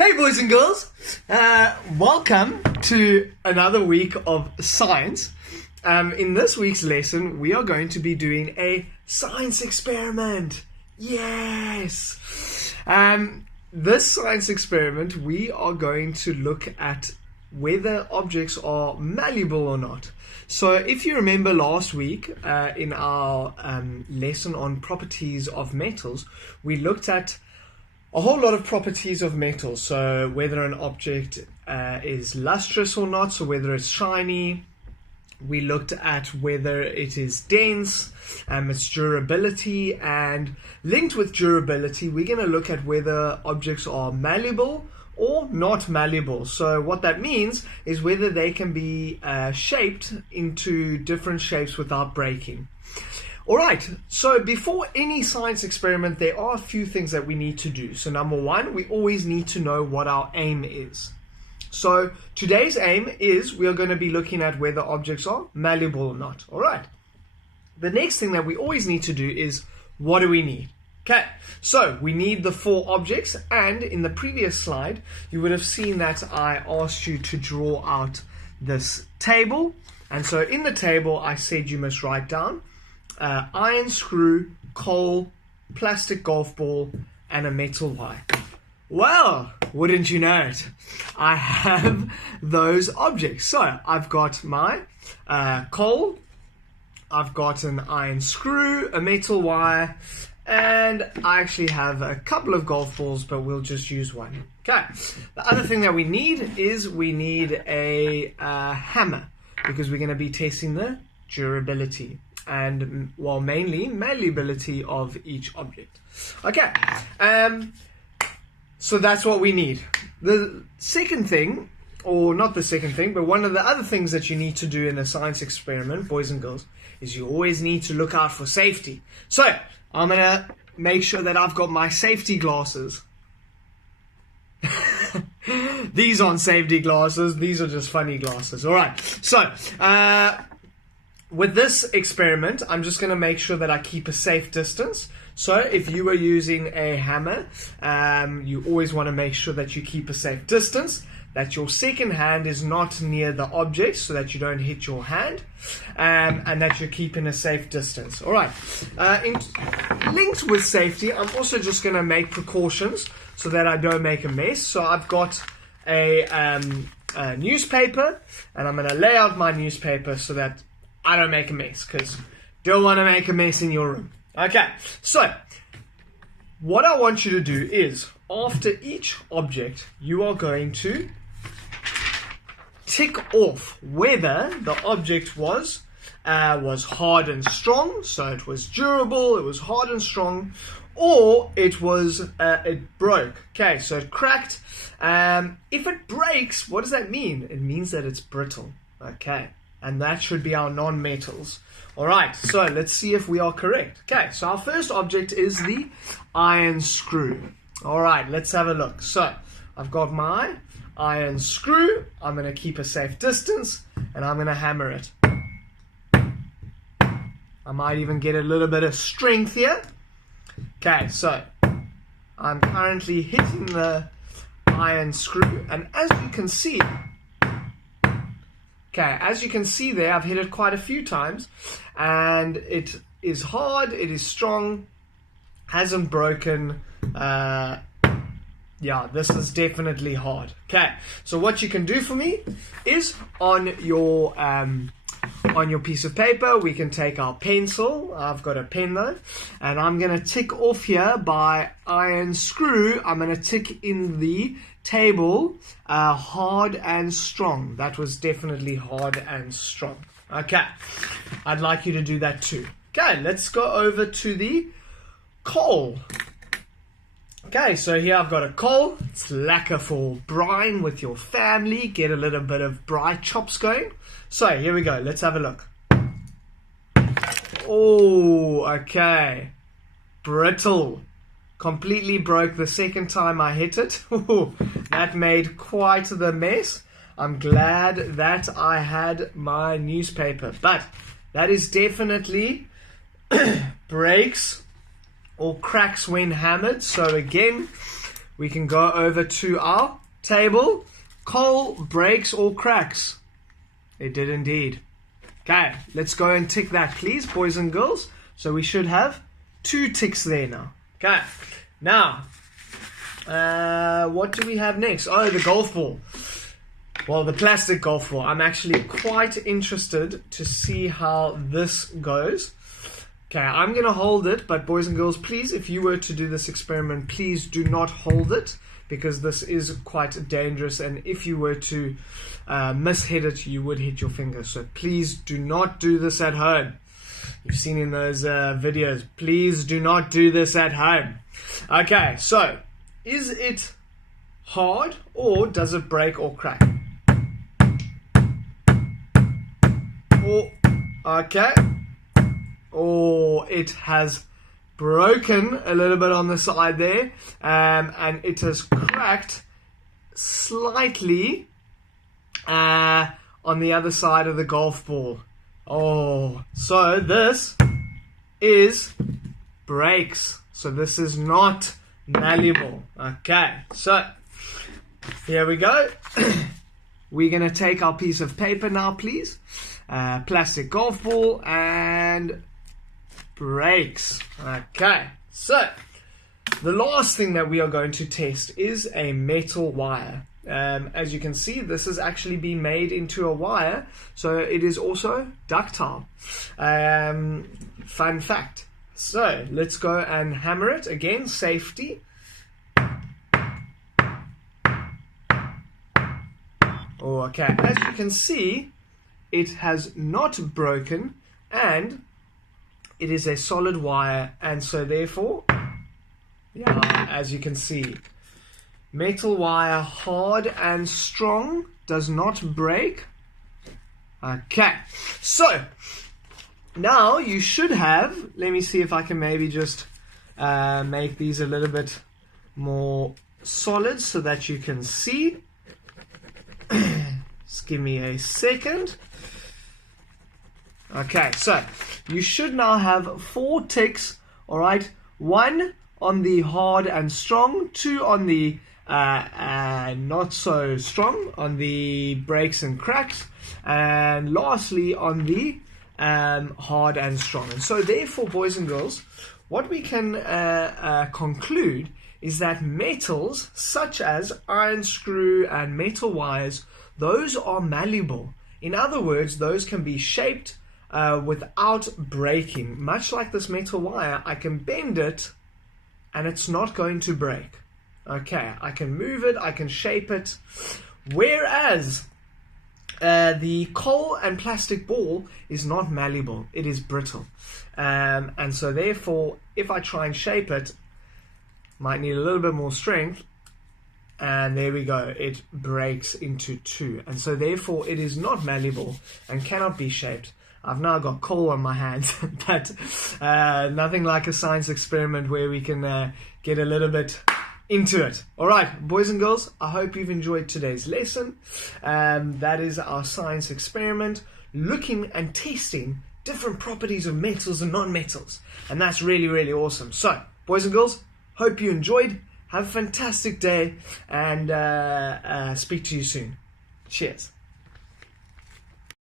Hey boys and girls, welcome to another week of science. In this week's lesson, we are going to be doing a science experiment. Yes! This science experiment, we are going to look at whether objects are malleable or not. So if you remember last week in our lesson on properties of metals, we looked at a whole lot of properties of metals. So whether an object is lustrous or not, so whether it's shiny. We looked at whether it is dense, its durability, and linked with durability, we're going to look at whether objects are malleable or not malleable. So what that means is whether they can be shaped into different shapes without breaking. Alright, so before any science experiment, there are a few things that we need to do. So number one, we always need to know what our aim is. So today's aim is we are going to be looking at whether objects are malleable or not. Alright, the next thing that we always need to do is, what do we need? Okay, so we need the four objects, and in the previous slide, you would have seen that I asked you to draw out this table. And so in the table, I said you must write down iron screw, coal, plastic golf ball, and a metal wire. Well, wouldn't you know it, I have those objects. So I've got my coal, I've got an iron screw, a metal wire, and I actually have a couple of golf balls, but we'll just use one. Okay, the other thing that we need is we need a hammer, because we're going to be testing the durability and, well, mainly malleability of each object. Okay, so that's what we need. The second thing, or not the second thing, but one of the other things that you need to do in a science experiment, boys and girls, is you always need to look out for safety. So I'm going to make sure that I've got my safety glasses. These aren't safety glasses, these are just funny glasses. Alright, so with this experiment, I'm just going to make sure that I keep a safe distance. So if you are using a hammer, you always want to make sure that you keep a safe distance, that your second hand is not near the object so that you don't hit your hand, and that you're keeping a safe distance. Alright, linked with safety, I'm also just going to make precautions so that I don't make a mess. So I've got a newspaper, and I'm going to lay out my newspaper so that I don't make a mess, because don't want to make a mess in your room. Okay, so what I want you to do is, after each object, you are going to tick off whether the object was hard and strong, so it was durable, it was hard and strong, or it was it broke. Okay, so it cracked. If it breaks, what does that mean? It means that it's brittle. Okay, and that should be our non-metals. Alright, so let's see if we are correct. Okay, so our first object is the iron screw. Alright, let's have a look. So I've got my iron screw. I'm going to keep a safe distance, and I'm going to hammer it. I might even get a little bit of strength here. Okay, so I'm currently hitting the iron screw, and as you can see, there, I've hit it quite a few times, and it is hard, it is strong, hasn't broken. Yeah, this is definitely hard. Okay, so what you can do for me is on your piece of paper, we can take our pencil. I've got a pen though, and I'm going to tick off here by iron screw. I'm going to tick in the table hard and strong. That was definitely hard and strong. Okay, I'd like you to do that too. Okay, let's go over to the coal. Okay, so here I've got a coal. It's lekker for brine with your family. Get a little bit of braai chops going. So here we go. Let's have a look. Oh, okay. Brittle. Completely broke the second time I hit it. That made quite the mess. I'm glad that I had my newspaper. But that is definitely breaks or cracks when hammered. So again, we can go over to our table. Coal breaks or cracks. It did indeed. Okay, let's go and tick that, please, boys and girls. So we should have 2 ticks there now. Okay, now, what do we have next? Oh, the golf ball. Well, the plastic golf ball. I'm actually quite interested to see how this goes. Okay, I'm going to hold it, but boys and girls, please, if you were to do this experiment, please do not hold it, because this is quite dangerous, and if you were to mishit it, you would hit your finger. So please do not do this at home. You've seen in those videos. Please do not do this at home. Okay, so is it hard, or does it break or crack? Okay. Or it has broken a little bit on the side there, and it has cracked slightly on the other side of the golf ball. Oh, so this is breaks. So this is not malleable. Okay, so here we go. We're going to take our piece of paper now, please. Plastic golf ball and breaks. Okay, so the last thing that we are going to test is a metal wire. As you can see, this has actually been made into a wire, so it is also ductile. Fun fact. So let's go and hammer it again. Safety. Oh, okay, as you can see, it has not broken, and it is a solid wire, and so therefore, yeah, as you can see, metal wire, hard and strong, does not break. Okay, so now you should have, let me see if I can maybe just make these a little bit more solid so that you can see. Just give me a second. Okay, so you should now have 4 ticks, alright? 1 on the hard and strong, 2 on the not so strong, on the breaks and cracks, and lastly on the hard and strong. And so therefore, boys and girls, what we can conclude is that metals such as iron screw and metal wires, those are malleable. In other words, those can be shaped without breaking. Much like this metal wire, I can bend it and it's not going to break. Okay, I can move it, I can shape it. Whereas the coal and plastic ball is not malleable, it is brittle. And so therefore, if I try and shape it, might need a little bit more strength, and there we go, it breaks into 2. And so therefore it is not malleable and cannot be shaped. I've now got coal on my hands, but nothing like a science experiment where we can get a little bit into it. Alright, boys and girls, I hope you've enjoyed today's lesson. That is our science experiment, looking and testing different properties of metals and non-metals. And that's really, really awesome. So, boys and girls, hope you enjoyed. Have a fantastic day, and speak to you soon. Cheers.